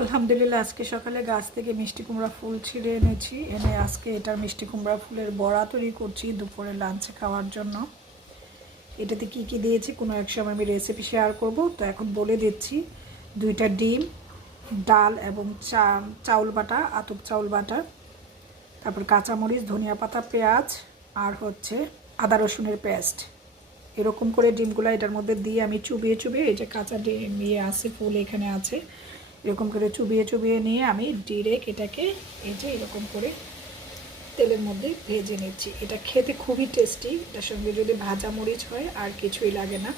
আলহামদুলিল্লাহ আজকে সকালে গাছ থেকে মিষ্টি কুমড়া ফুল ছিঁড়ে এনেছি। এনে আজকে এটার মিষ্টি কুমড়া ফুলের বড়া তৈরি করছি দুপুরে লাঞ্চে খাওয়ার জন্য। এটাতে কি কি দিয়েছি কোনো এক সময় আমি রেসিপি শেয়ার করব, তো এখন বলে দিচ্ছি। 2টা ডিম, ডাল এবং চাউল বাটা, আতপ চাউল বাটা, তারপর কাঁচামরিচ, ধনিয়া পাতা, পেঁয়াজ আর হচ্ছে আদা রসুনের পেস্ট। এরকম করে ডিমগুলো এটার মধ্যে দিয়ে আমি চুবিয়ে চুবিয়ে, এই যে কাঁচা ডিম আছে, ফুল এখানে আছে, এরকম করে চুবিয়ে চুবিয়ে নিয়ে আমি ডিরেক্ট এটাকে এই যে এরকম করে তেলের মধ্যে ভেজে নিচ্ছি। এটা খেতে খুবই টেস্টি। এটার সঙ্গে যদি ভাজা মরিচ হয় আর কিছুই লাগে না।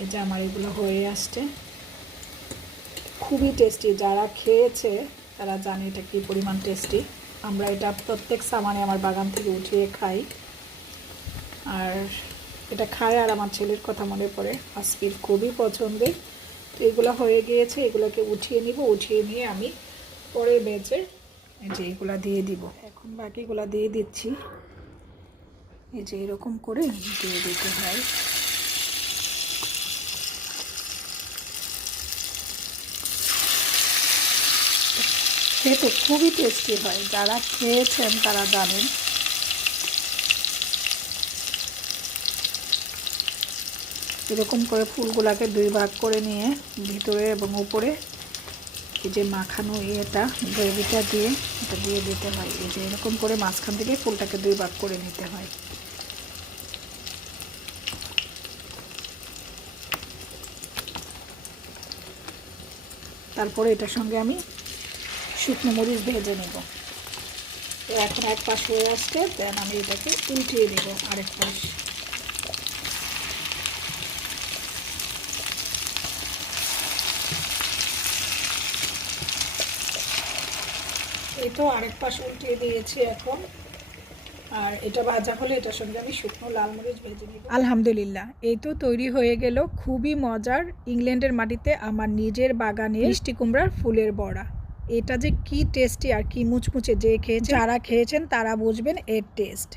এই যে আমার এগুলো হয়ে আসছে, খুবই টেস্টি। যারা খেয়েছে তারা জানে এটা কী পরিমাণ টেস্টি। আমরা এটা প্রত্যেক সামানে আমার বাগান থেকে উঠিয়ে খাই, আর এটা খায় আর আমার ছেলের কথা মনে পড়ে, আজকের খুবই পছন্দের। তো এগুলো হয়ে গিয়েছে, এগুলোকে উঠিয়ে নিব। উঠিয়ে নিয়ে আমি পরে বেজে এই যে এগুলা দিয়ে দিব। এখন বাকিগুলা দিয়ে দিচ্ছি। এই যে এরকম করে দিয়ে দিতে হয়। খেতে খুবই টেস্টি হয়, যারা খেয়েছেন তারা জানেন। এরকম করে ফুলগুলাকে 2 ভাগ করে নিয়ে ভিতরে এবং উপরে এই যে মাখানো এটা গ্রেভিটা দিয়ে এটা দিয়ে দিতে হয়। এই যে এরকম করে মাঝখান থেকে ফুলটাকে 2 ভাগ করে নিতে হয়। তারপরে এটার সঙ্গে আমি শুকনো মরিচ ভেজে নেব। তো এখন এক পাশ হয়ে আসছে, দেন আমি এটাকে উল্টিয়ে দেব আরেক পাশ। এই তো আরেক পাশ উল্টিয়ে দিয়েছি এখন। আর এটা ভাজা হলে এটার সঙ্গে আমি শুকনো লাল মরিচ ভেজে নিব। আলহামদুলিল্লাহ, এই তো তৈরি হয়ে গেল খুবই মজার ইংল্যান্ডের মাটিতে আমার নিজের বাগানে মিষ্টি কুমড়ার ফুলের বড়া। এটা যে কি টেস্টি আর কি মুচমুচে, যারা খেয়েছেন তারা বুঝবেন এর টেস্ট।